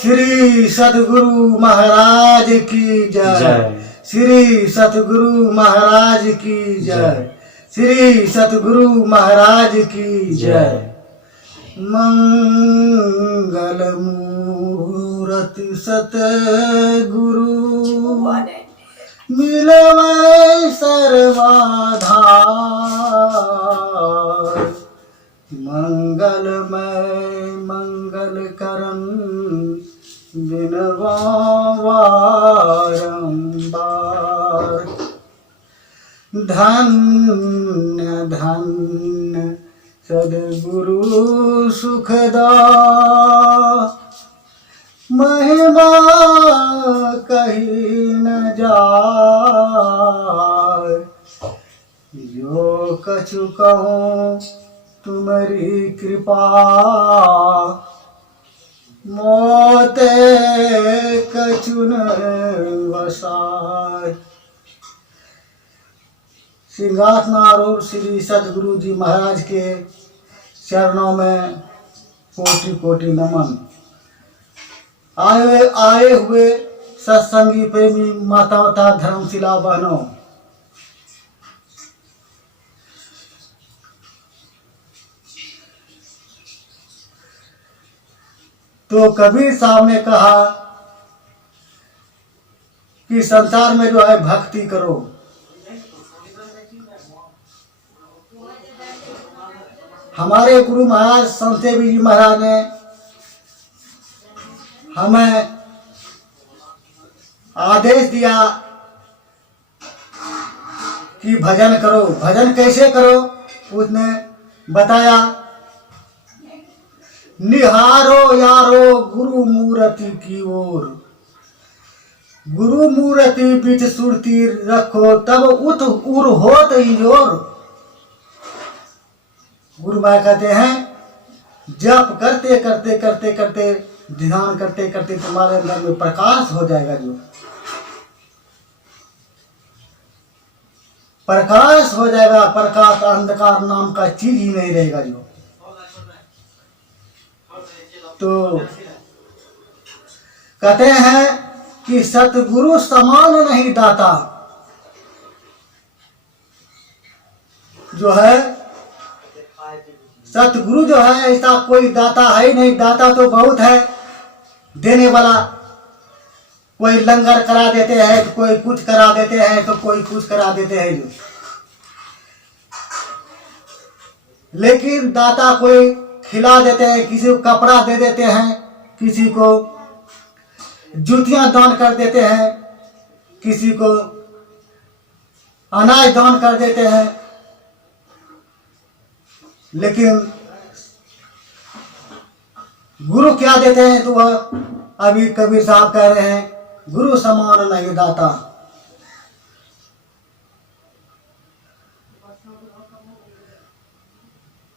श्री सतगुरु महाराज की जय। श्री सतगुरु महाराज की जय। श्री सतगुरु महाराज की जय। मंगल मूरत सतगुरु मिलवै सर्वाधार। मंगलमय मंगल करन बिनवा बारंबार। धन्य धन्य सद्गुरु सुखदा महिमा कही न जाय। जो कछु कहूँ तुम्हारी कृपा मोते कछु न वसाय। सिंहासनारूढ़ श्री सतगुरु जी महाराज के चरणों में कोटि कोटि नमन। आए हुए सत्संगी प्रेमी माता तथा धर्मशिला बहनों, तो कबीर साहब ने कहा कि संसार में जो है भक्ति करो। हमारे गुरु महाराज संत देवी जी महाराज ने हमें आदेश दिया कि भजन करो। भजन कैसे करो उसने बताया। निहारो यारो गुरु मूर्ति की ओर, गुरु मूर्ति बिच सुरती रखो तब उत उर होत जोर। गुरु माँ कहते हैं जप करते करते करते करते ध्यान करते करते तुम्हारे अंदर में प्रकाश हो जाएगा। जो प्रकाश हो जाएगा, प्रकाश अंधकार नाम का चीज ही नहीं रहेगा। जो तो कहते हैं कि सतगुरु समान नहीं दाता। जो है सतगुरु जो है ऐसा कोई दाता है ही नहीं। दाता तो बहुत है देने वाला। कोई लंगर करा देते हैं तो कोई कुछ करा देते हैं तो कोई कुछ करा देते हैं। लेकिन दाता कोई खिला देते हैं, किसी को कपड़ा दे देते हैं, किसी को जूतियां दान कर देते हैं, किसी को अनाज दान कर देते हैं। लेकिन गुरु क्या देते हैं तो वह अभी कबीर साहब कह रहे हैं गुरु समान नहीं दाता।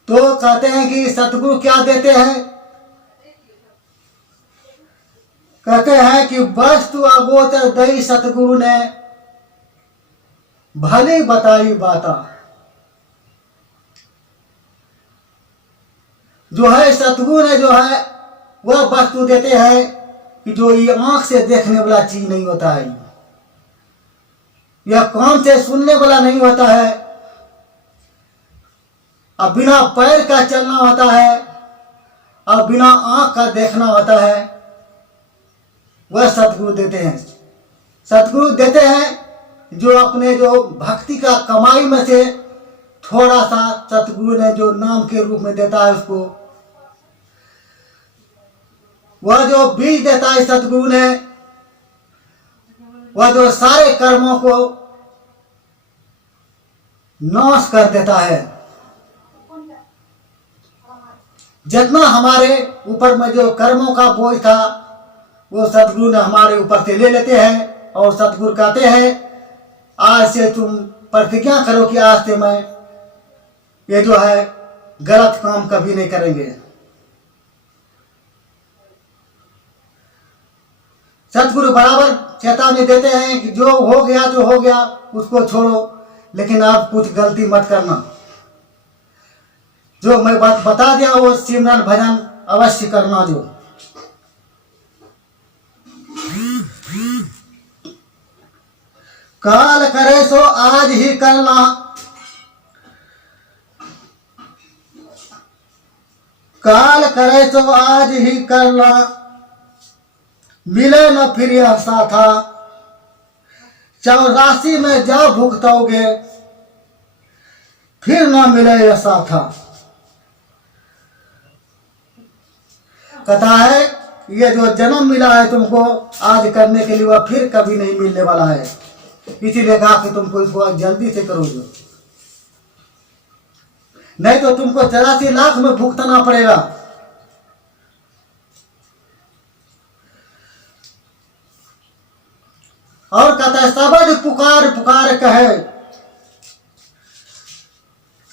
तो कहते हैं कि सतगुरु क्या देते हैं। कहते हैं कि वस्तु अगोचर दई सतगुरु ने भली बताई बाता। जो है सतगुरु ने जो है वह वस्तु देते हैं कि जो ये आंख से देखने वाला चीज नहीं होता है, यह कान से सुनने वाला नहीं होता है, अब बिना पैर का चलना होता है और बिना आंख का देखना होता है। वह सतगुरु देते हैं। सतगुरु देते हैं जो अपने जो भक्ति का कमाई में से थोड़ा सा सतगुरु ने जो नाम के रूप में देता है उसको, वह जो बीज देता है सतगुरु ने, वह जो सारे कर्मों को नाश कर देता है। जितना हमारे ऊपर में जो कर्मों का बोझ था वो सतगुरु ने हमारे ऊपर से ले लेते हैं। और सतगुरु कहते हैं आज से तुम प्रतिज्ञा करो कि आज से मैं ये जो है गलत काम कभी नहीं करेंगे। सतगुरु बराबर चेतावनी देते हैं कि जो हो गया उसको छोड़ो, लेकिन आप कुछ गलती मत करना। जो मैं बात बता दिया वो सिमरन भजन अवश्य करना। जो काल करे सो आज ही करना, काल करे सो आज ही करना, मिले न फिर यह साथा, 84 में जा भुगतोगे फिर न मिले यह साथा। कहता है ये जो जन्म मिला है तुमको आज करने के लिए वह फिर कभी नहीं मिलने वाला है, इसीलिए कहा कि तुमको इसको जल्दी से करो जो, नहीं तो तुमको 84 लाख में भुगतना पड़ेगा। और कहता है सबद पुकार पुकार कहे,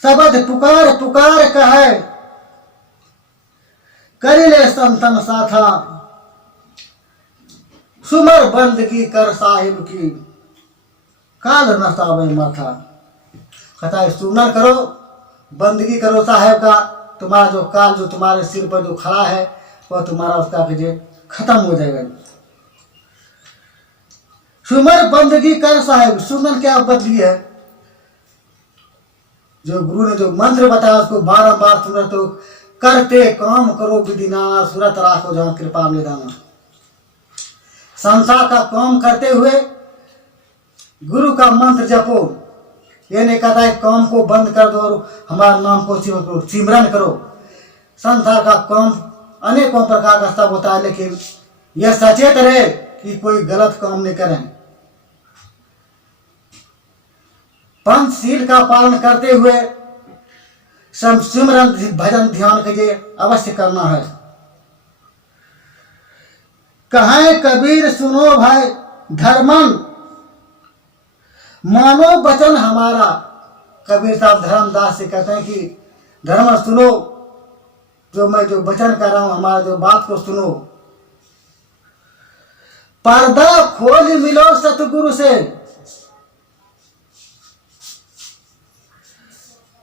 सबद पुकार पुकार कहे, करिले संतन साथा, सुमर बंदगी कर साहिब की, काल नसावे माथा। कहता है सुमर करो, बंदगी करो साहेब का, तुम्हारा जो काल जो तुम्हारे सिर पर जो खड़ा है वह तुम्हारा उसका कीजिए खत्म हो जाएगा। सुमर बंदगी कर साहेब, सुमन क्या बदली है, जो गुरु ने जो मंत्र बताया उसको बारंबार सुमर, तो करते काम करो विधिना, सूरत राखो जहां कृपा निधाना। संसार का काम करते हुए गुरु का मंत्र जपो, ये नहीं कहता है काम को बंद कर दो और हमारे नाम को सिमरन करो। संसार का काम अनेकों प्रकार का सब होता है, लेकिन यह सचेत रहे कि कोई गलत काम नहीं करें। पंचशील का पालन करते हुए सिमरन भजन ध्यान के लिए अवश्य करना है। कहे कबीर सुनो भाई धर्मन, मानो वचन हमारा। कबीर साहब धर्मदास से कहते हैं कि धर्म सुनो, जो मैं जो वचन कर रहा हूं हमारा जो बात को सुनो। पर्दा खोल मिलो सतगुरु से,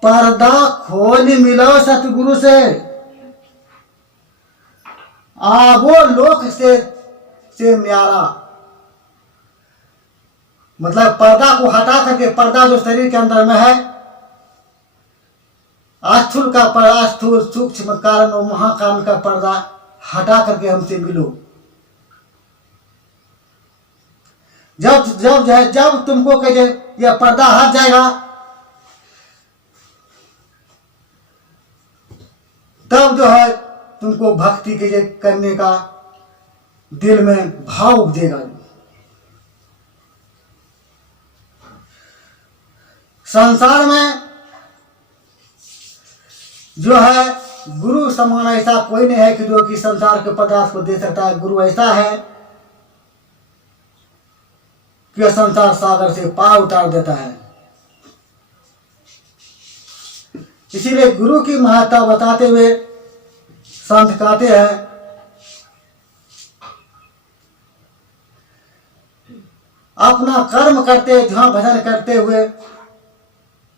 पर्दा खोल मिलो सतगुरु से, आवो लोक से न्यारा। मतलब पर्दा को हटा करके, पर्दा जो शरीर के अंदर में है, आस्थूल का पर्दा, स्थूल सूक्ष्म कारण और महाकारण का पर्दा हटा करके हमसे मिलो। जब तुमको कहे यह पर्दा हट जाएगा, तब जो है तुमको भक्ति के लिए करने का दिल में भाव उपजेगा। संसार में जो है गुरु समान ऐसा कोई नहीं है कि जो कि संसार के पदार्थ को दे सकता है। गुरु ऐसा है कि संसार सागर से पार उतार देता है। इसीलिए गुरु की महत्ता बताते हुए संत कहते हैं, अपना कर्म करते ध्यान भजन करते हुए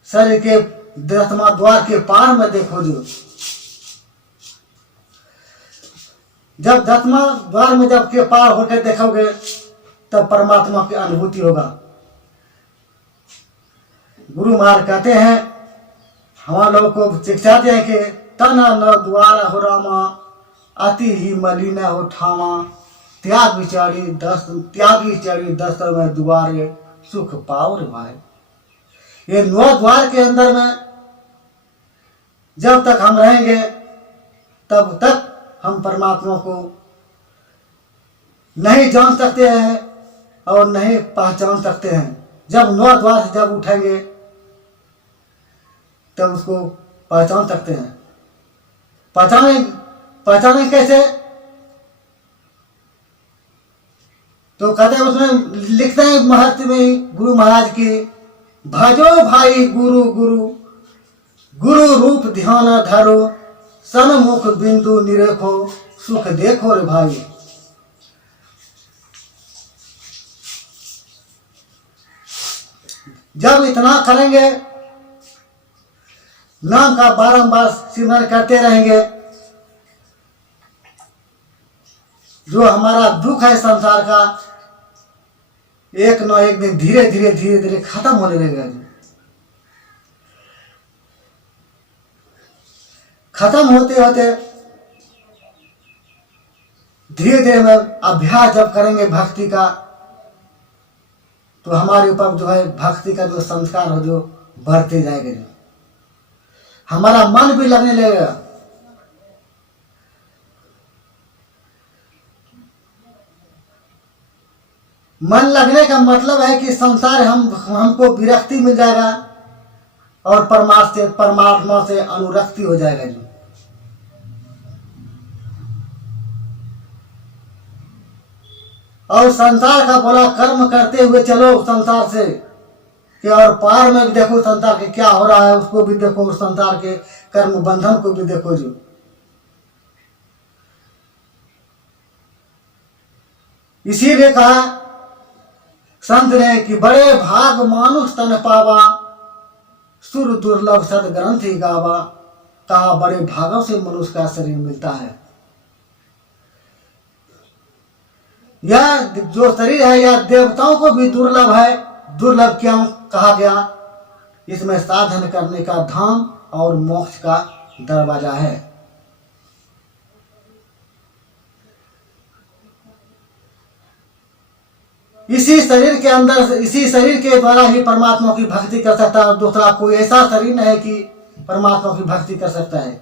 शरीर के 10वां द्वार के पार में देखो। जो जब 10वां द्वार में जब के पार होकर देखोगे तब परमात्मा की अनुभूति होगा। गुरु महाराज कहते हैं, हमारे लोगों को शिक्षाते हैं कि तना न द्वार हो रामा, अति ही मलिन हो ठामा, त्यागी चारी दस्त में द्वारे सुख पाओ रे भाई। ये 9 द्वार के अंदर में जब तक हम रहेंगे तब तक हम परमात्मा को नहीं जान सकते हैं और नहीं पहचान सकते हैं। जब 9 द्वार से जब उठेंगे तब उसको पहचान सकते हैं। पहचाने कैसे? तो कहते हैं, उसमें लिखते हैं महत्व में गुरु महाराज की, भजो भाई गुरु गुरु, गुरु रूप ध्यान धरो, सन्मुख बिंदु निरेखो, सुख देखो रे भाई। जब इतना करेंगे, नाम का बारंबार सिमरन करते रहेंगे, जो हमारा दुख है संसार का एक न एक दिन धीरे धीरे धीरे धीरे खत्म होने लगेगा जी। खत्म होते होते धीरे धीरे में अभ्यास जब करेंगे भक्ति का, तो हमारे ऊपर जो है भक्ति का जो संस्कार हो जो बढ़ते जाएगा जी। हमारा मन भी लगने लगेगा। मन लगने का मतलब है कि संसार हमको विरक्ति मिल जाएगा और परमात्मा से अनुरक्ति हो जाएगा जी। और संसार का बोला कर्म करते हुए चलो संसार से कि, और पार में भी देखो संसार के क्या हो रहा है, उसको भी देखो, और संसार के कर्म बंधन को भी देखो जी। इसीलिए कहा संत ने कि बड़े भाग मानुष तन पावा, सुर दुर्लभ सद ग्रंथि गावा। कहा बड़े भागों से मनुष्य का शरीर मिलता है। यह जो शरीर है यह देवताओं को भी दुर्लभ है। दुर्लभ क्यों कहा गया? इसमें साधन करने का धाम और मोक्ष का दरवाजा है। इसी शरीर के अंदर, इसी शरीर के द्वारा ही परमात्मा की भक्ति कर सकता है। दूसरा कोई ऐसा शरीर नहीं है कि परमात्मा की भक्ति कर सकता है।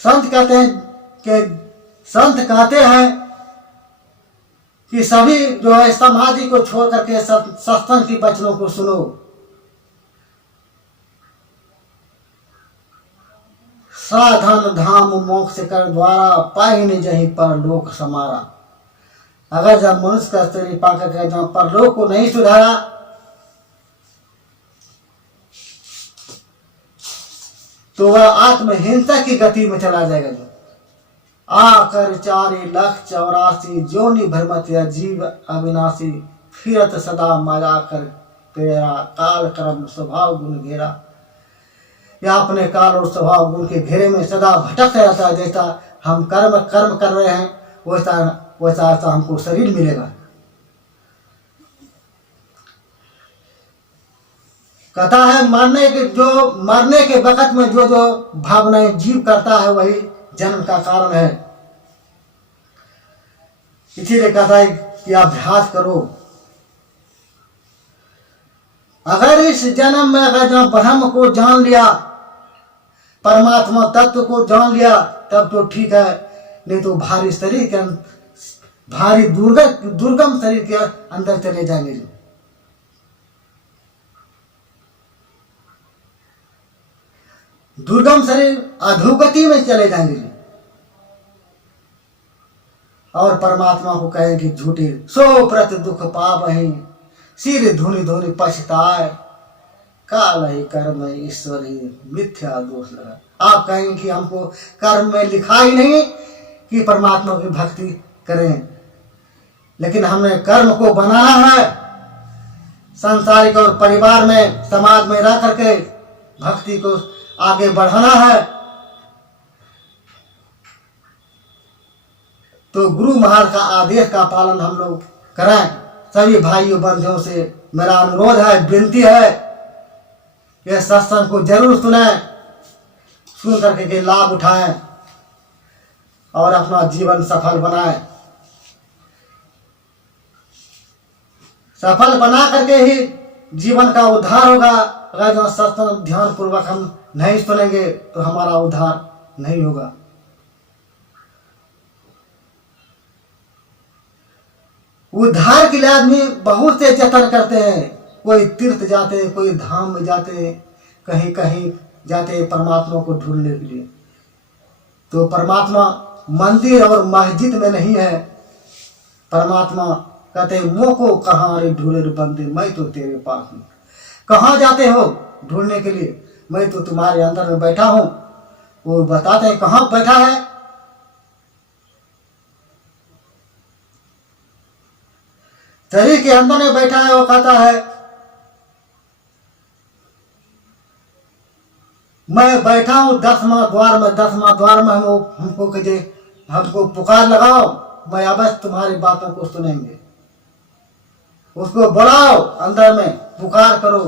संत कहते हैं कि सभी जो है समाधि को छोड़ करके सत्संग की वचनों को सुनो। साधन धाम मोक्ष कर द्वारा, पाई न जहीं परलोक समारा। अगर जब मनुष्य का शरीर पाकर के जब परलोक को नहीं सुधारा, तो वह आत्महिंसा की गति में चला जाएगा। जो आकर 4,84,000 जोनि भ्रमत जीव अविनाशी, फिरत सदा माया कर तेरा, काल कर्म स्वभाव गुण घेरा। या अपने काल और स्वभाव गुण के घेरे में सदा भटक रहता है। जैसा हम कर्म कर रहे हैं वैसा हमको शरीर मिलेगा। कहता है मरने के वक्त में जो भावनाएं जीव करता है वही जन्म का कारण है। इसीलिए कहता है कि अभ्यास करो। अगर इस जन्म में अगर जब ब्रह्म को जान लिया, परमात्मा तत्व को जान लिया, तब तो ठीक है, नहीं तो भारी शरीर के भारी दुर्गम शरीर के अंदर चले जाएंगे। दुर्गम शरीर अधोगति में चले जाएंगे और परमात्मा को कहेंगे झूठे सो प्रति दुख पावहि, सिर धुनि धुनि पछताए, काल ही कर्म ईश्वर ही मिथ्या दोष लगा। आप कहेंगे कि हमको कर्म में लिखा ही नहीं कि परमात्मा की भक्ति करें, लेकिन हमने कर्म को बनाना है। सांसारिक और परिवार में समाज में रह करके भक्ति को आगे बढ़ाना है। तो गुरु महाराज का आदेश का पालन हम लोग करें। सभी भाइयों बंधुओं से मेरा अनुरोध है, विनती है, यह सत्संग को जरूर सुने, सुन करके के लाभ उठाएं और अपना जीवन सफल बनाएं। सफल बना करके ही जीवन का उद्धार होगा। अगर जो सत्संग ध्यान पूर्वक हम नहीं सुनेंगे तो हमारा उद्धार नहीं होगा। उद्धार के लिए आदमी बहुत से जतन करते हैं। कोई तीर्थ जाते हैं, कोई धाम में जाते हैं, कहीं कहीं जाते हैं परमात्मा को ढूंढने के लिए। तो परमात्मा मंदिर और मस्जिद में नहीं है। परमात्मा कहते हैं मोह को कहाँ रे ढूंढे रे बंदे, मैं तो तेरे पास हूँ। कहाँ जाते हो ढूंढने के लिए? मैं तो तुम्हारे अंदर में बैठा हूँ। वो बताते हैं कहाँ बैठा है। शरीर के अंदर में बैठा है। वो कहता है मैं बैठा हूँ 10वां द्वार में। 10वां द्वार में हमको कहे हमको पुकार लगाओ, मैं अवश्य तुम्हारी बातों को सुनेंगे। उसको बुलाओ, अंदर में पुकार करो,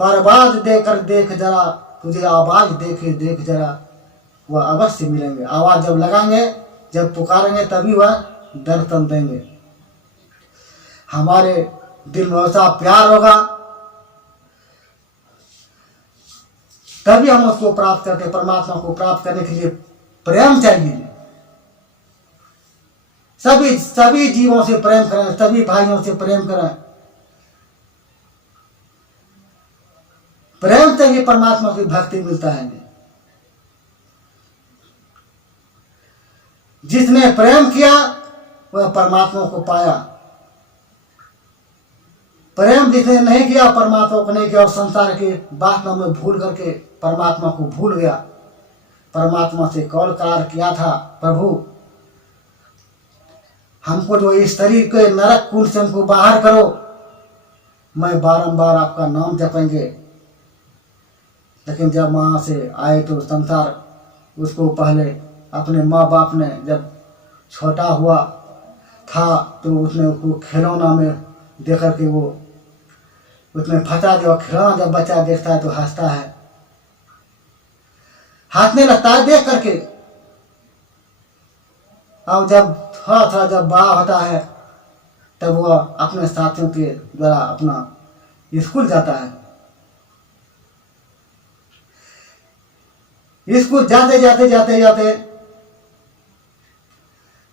परवाज देकर देख जरा, तुझे आवाज देखे देख जरा, वह अवश्य मिलेंगे। आवाज जब लगाएंगे, जब पुकारेंगे, तभी वह दर्शन देंगे। हमारे दिल में वैसा प्यार होगा, तभी हम उसको प्राप्त करते। परमात्मा को प्राप्त करने के लिए प्रेम चाहिए। सभी जीवों से प्रेम करें, सभी भाइयों से प्रेम करें। प्रेम से ही परमात्मा की भक्ति मिलता है। जिसने प्रेम किया वह परमात्मा को पाया। प्रेम जिसने नहीं किया, परमात्मा को नहीं किया, और संसार की बातों में भूल करके परमात्मा को भूल गया। परमात्मा से कॉल करार किया था, प्रभु हमको जो इस शरीर के नरक कुंड से हमको बाहर करो, मैं बारंबार आपका नाम जपेंगे। लेकिन जब वहां से आए तो संसार उसको पहले अपने माँ बाप ने जब छोटा हुआ था तो उसने उसको खिलौना में देख करके वो उसमें फंसा दिया। खिलौना जब बच्चा देखता है तो हंसता है, हंसने लगता है देख करके। अब जब थोड़ा जब बड़ा होता है तब वह अपने साथियों के द्वारा अपना स्कूल जाता है। स्कूल जाते जाते जाते जाते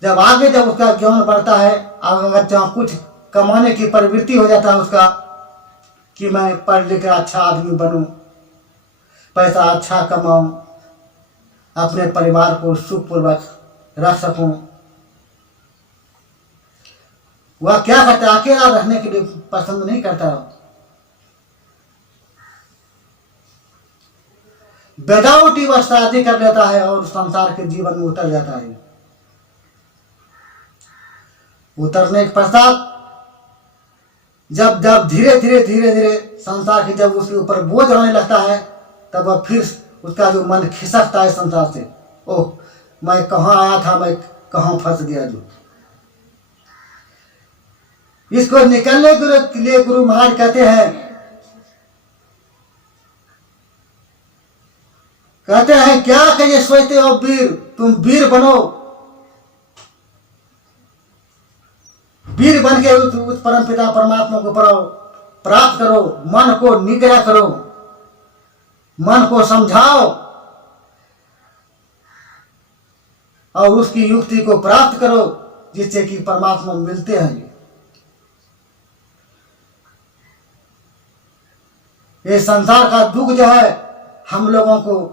जब आगे जब उसका ज्ञान बढ़ता है, अगर जहाँ कुछ कमाने की प्रवृत्ति हो जाता है उसका, कि मैं पढ़ लिख कर अच्छा आदमी बनूं, पैसा अच्छा कमाऊं, अपने परिवार को सुखपूर्वक रख सकूं, वह क्या करता है, अकेला रहने के लिए पसंद नहीं करता। बेदाउटी वह शादी कर लेता है और संसार के जीवन में उतर जाता है। उतरने के पश्चात जब जब धीरे धीरे संसार की जब उसके ऊपर बोझ आने लगता है, तब वह फिर उसका जो मन खिसकता है संसार से, ओह मैं कहाँ आया था, मैं कहाँ फंस गया। जो इसको निकलने के लिए गुरु महाराज कहते हैं क्या कहिए सोचते हो वीर, तुम वीर बनो, वीर बन के उस परम पिता परमात्मा को प्राप्त करो, मन को निग्रह करो, मन को समझाओ और उसकी युक्ति को प्राप्त करो, जिससे कि परमात्मा मिलते हैं। ये संसार का दुख जो है, हम लोगों को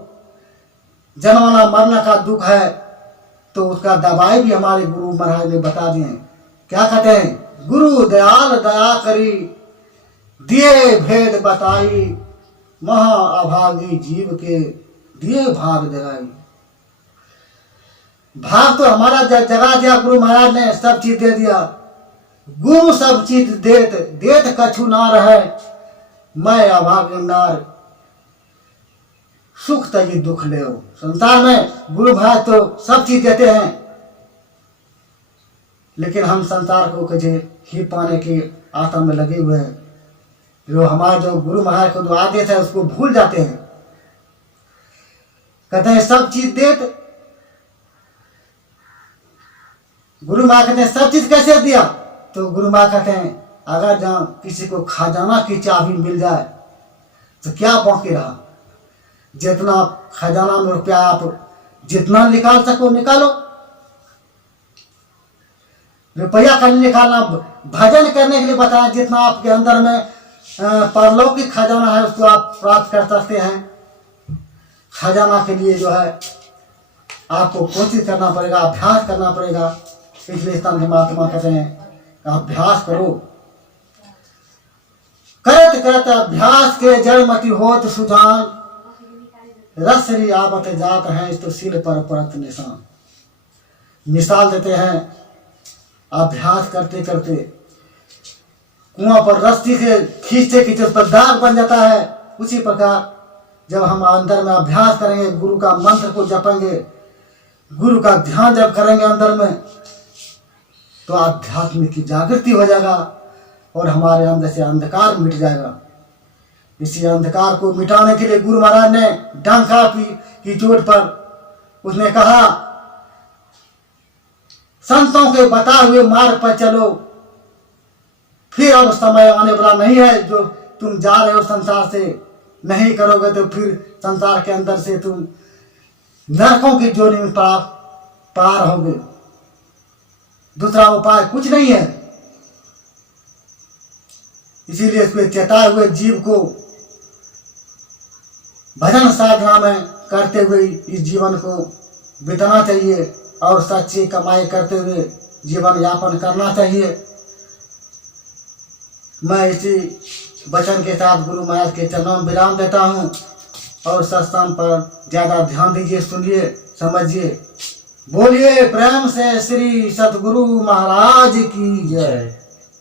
जन्मना मरना का दुख है, तो उसका दवाई भी हमारे गुरु महाराज ने बता दिए। क्या कहते हैं, गुरु दयाल दया करी, दिए भेद बताई, महा अभागी जीव के दिए भाग जगाई। भाग तो हमारा जगा दिया गुरु महाराज ने, सब चीज दे दिया। गुरु सब चीज देत देत कछु ना रहे, मैं अभागी नार सुख तजी दुख ले। संसार में गुरु महाराज तो सब चीज देते हैं, लेकिन हम संसार को कजे ही पाने की आशा में लगे हुए हैं। जो हमारे जो गुरु महाराज को जो आदेश है उसको भूल जाते हैं। कहते हैं सब चीज देत, गुरु महाराज कहते हैं सब चीज कैसे दिया, तो गुरु महाराज कहते हैं अगर जहां किसी को खजाना की चाबी मिल जाए तो क्या बाकी रहा। जितना खजाना में रुपया आप जितना निकाल सको निकालो, रुपया कर निकालना भजन करने के लिए बताया। जितना आपके अंदर में परलौकिक खजाना है उसको आप प्राप्त कर सकते हैं। खजाना के लिए जो है आपको कोशिश करना पड़ेगा, अभ्यास करना पड़ेगा। इसलिए संत महात्मा कहते हैं अभ्यास करो, करत करत अभ्यास के जड़ मति होत सुजान, रसरी आवत जात है तो सिल पर परत निशान। मिसाल देते हैं, अभ्यास करते करते कुआं पर रस्सी से खींचते खींचते उस पर दाग बन जाता है। उसी प्रकार जब हम अंदर में अभ्यास करेंगे, गुरु का मंत्र को जपेंगे, गुरु का ध्यान जब करेंगे अंदर में तो आध्यात्म की जागृति हो जाएगा और हमारे अंदर से अंधकार मिट जाएगा। इसी अंधकार को मिटाने के लिए गुरु महाराज ने डंका की चोट पर उसने कहा, संतों के बताए हुए मार्ग पर चलो, फिर अब समय आने वाला नहीं है जो तुम जा रहे हो संसार से, नहीं करोगे तो फिर संसार के अंदर से तुम नरकों की जोनी में पार होगे। दूसरा उपाय कुछ नहीं है। इसीलिए इसमें चेताए हुए जीव को भजन साधना में करते हुए इस जीवन को बिताना चाहिए और सच्ची कमाई करते हुए जीवन यापन करना चाहिए। मैं इसी वचन के साथ गुरु महाराज के चरणों में विराम देता हूँ और सत्संग पर ज्यादा ध्यान दीजिए, सुनिए, समझिए। बोलिए प्रेम से श्री सतगुरु महाराज की जय।